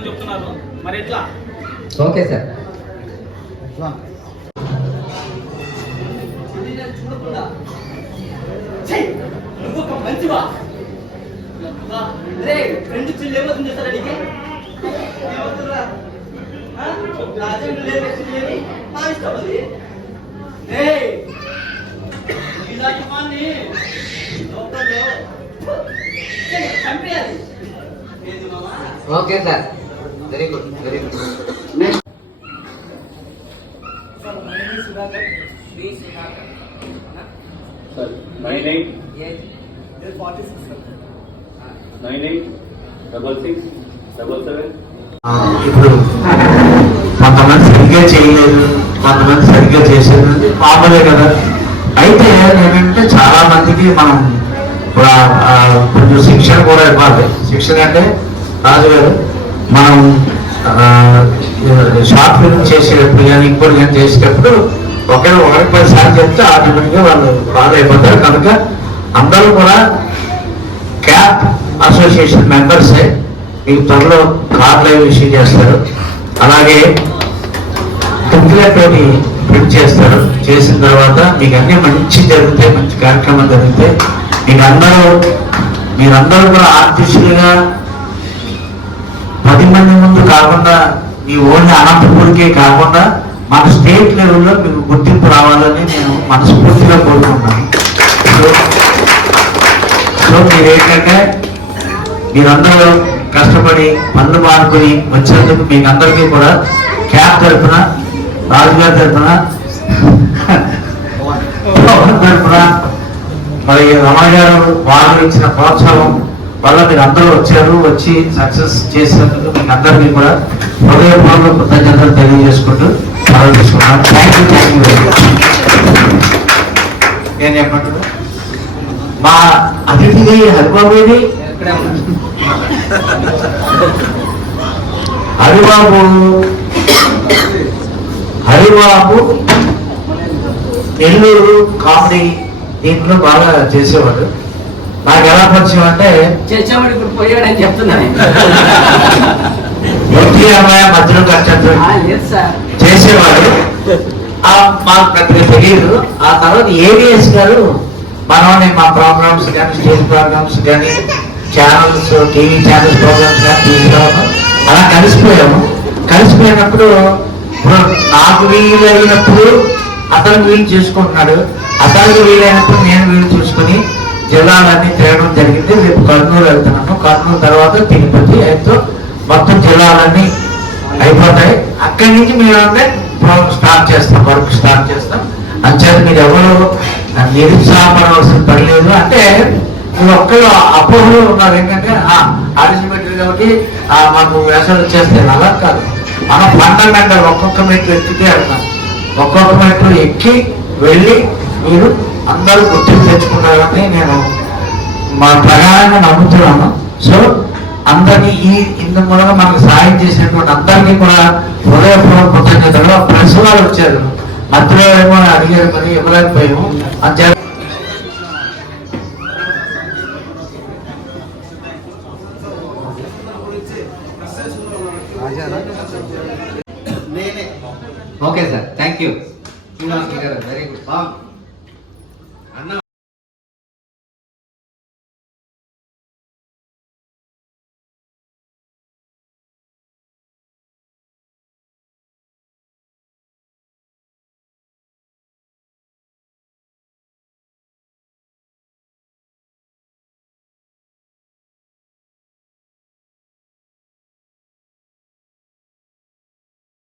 చేస్తానని చెప్తున్నారు, మరి ఎట్లా? Okay sir. నువ్వు మంచివా రెండు చిల్లు ఏమవుతుంది చేస్తారా నీకే? Okay sir, very good, very good. Next sir 986677. ఇప్పుడు కొంతమంది సరిగ్గా చేయలేదు, కొంతమంది సరిగ్గా చేసేది మామూలే కదా. అయితే ఏంటంటే చాలా మందికి మనం కొంచెం శిక్షణ కూడా ఇవ్వాలి. శిక్షణ అంటే రాజుగారు మనం షార్ట్ ఫిల్మ్ చేసేటప్పుడు కానీ ఇంకోటి కానీ చేసేటప్పుడు ఒకరికి 10 సార్లు చెప్తే ఆటోమేటిక్గా వాళ్ళు ఫాలో అయిపోతారు. కనుక అందరూ కూడా క్యాప్ అసోసియేషన్ మెంబర్సే మీకు త్వరలో కార్లు ఇష్యూ చేస్తారు. అలాగే బుక్లెట్ తోటి ప్రింట్ చేస్తారు. చేసిన తర్వాత మీకు అన్నీ మంచి జరుగుతాయి, మంచి కార్యక్రమం జరుగుతాయి. మీరందరూ కూడా ఆర్టిస్టులుగా 10 మంది ముందు కాకుండా మీ ఓన్లీ అనంతపూర్కే కాకుండా మన స్టేట్ లెవెల్లో మీకు గుర్తింపు రావాలని నేను మనస్ఫూర్తిగా కోరుకుంటున్నాను. సో మీరేంటంటే మీరందరూ కష్టపడి పనులు మానుకొని వచ్చేందుకు మీకు అందరికీ కూడా క్యాబ్ తరఫున, రాజుగారి తరఫున, తరఫున, మరి రమణ గారు వాళ్ళు ఇచ్చిన ప్రోత్సాహం వల్ల మీరు అందరూ వచ్చారు. వచ్చి సక్సెస్ చేసినందుకు మీకు అందరికీ కూడా హృదయపూర్వక కృతజ్ఞతలు తెలియజేసుకుంటూ ప్రారంభించుకున్నాను. Thank you very much. నేను చెప్పంటున్నా మా అతిథిది హరిబాబు ఇది హరిబాబు నెల్లూరు కామెడీ దీంట్లో బాగా చేసేవాడు. నాకు ఎలా పరిచయం అంటే చేసేవాడు ఇప్పుడు పోయాడని చెప్తున్నాను. వ్యక్తి అమ్మాయి మధ్యలో ఖర్చు చేసేవాడు. మాకు పెద్దగా తెలియదు. ఆ తర్వాత ఏవిఎస్ గారు మనల్ని మా ప్రోగ్రామ్స్ కానీ, స్టేజ్ ప్రోగ్రామ్స్ కానీ, ఛానల్స్, టీవీ ఛానల్స్ ప్రోగ్రామ్స్ కానీ తీసుకురావడం అలా కలిసిపోయినప్పుడు నాకు వీలైనప్పుడు అతను వీలు చూసుకుంటున్నాడు, అతనికి వీలైనప్పుడు నేను వీలు చూసుకుని జిల్లాలన్నీ తిరగడం జరిగింది. రేపు కర్నూలు వెళ్తున్నాను. కర్నూలు తర్వాత తిరుపతి అయితే మొత్తం జిల్లాలన్నీ అయిపోతాయి. అక్కడి నుంచి మీరు అంటే స్టార్ట్ చేస్తాం, వర్క్ స్టార్ట్ చేస్తాం. అంచేత మీరు ఎవరు నిరుత్సాహపడవలసిన పని లేదు. అంటే మీరు ఒక్కరు అపోహలు ఉన్నారు ఏంటంటే ఆడిషన్ మెటీరియల్ కాబట్టి మాకు వేసాలు వచ్చేస్తాయి. అలా కాదు, మన ఫండమెంటల్ ఒక్కొక్క మెట్లు ఎక్కితే అర్థం. ఒక్కొక్క మెట్లు ఎక్కి వెళ్ళి మీరు అందరూ గుర్తింపు తెచ్చుకున్నారని నేను మా ప్రకారంగా నమ్ముతున్నాను. సో అందరినీ ఇందు మూలంగా మనకు సహాయం చేసినటువంటి అందరికీ కూడా హృదయపూర్వక కృతజ్ఞతలు. ప్రెస్ వాళ్ళు వచ్చారు, మధ్యలో ఏమో అడిగారు, మరి ఇవ్వలేకపోయాము. అంతే okay sir, thank you. Very good.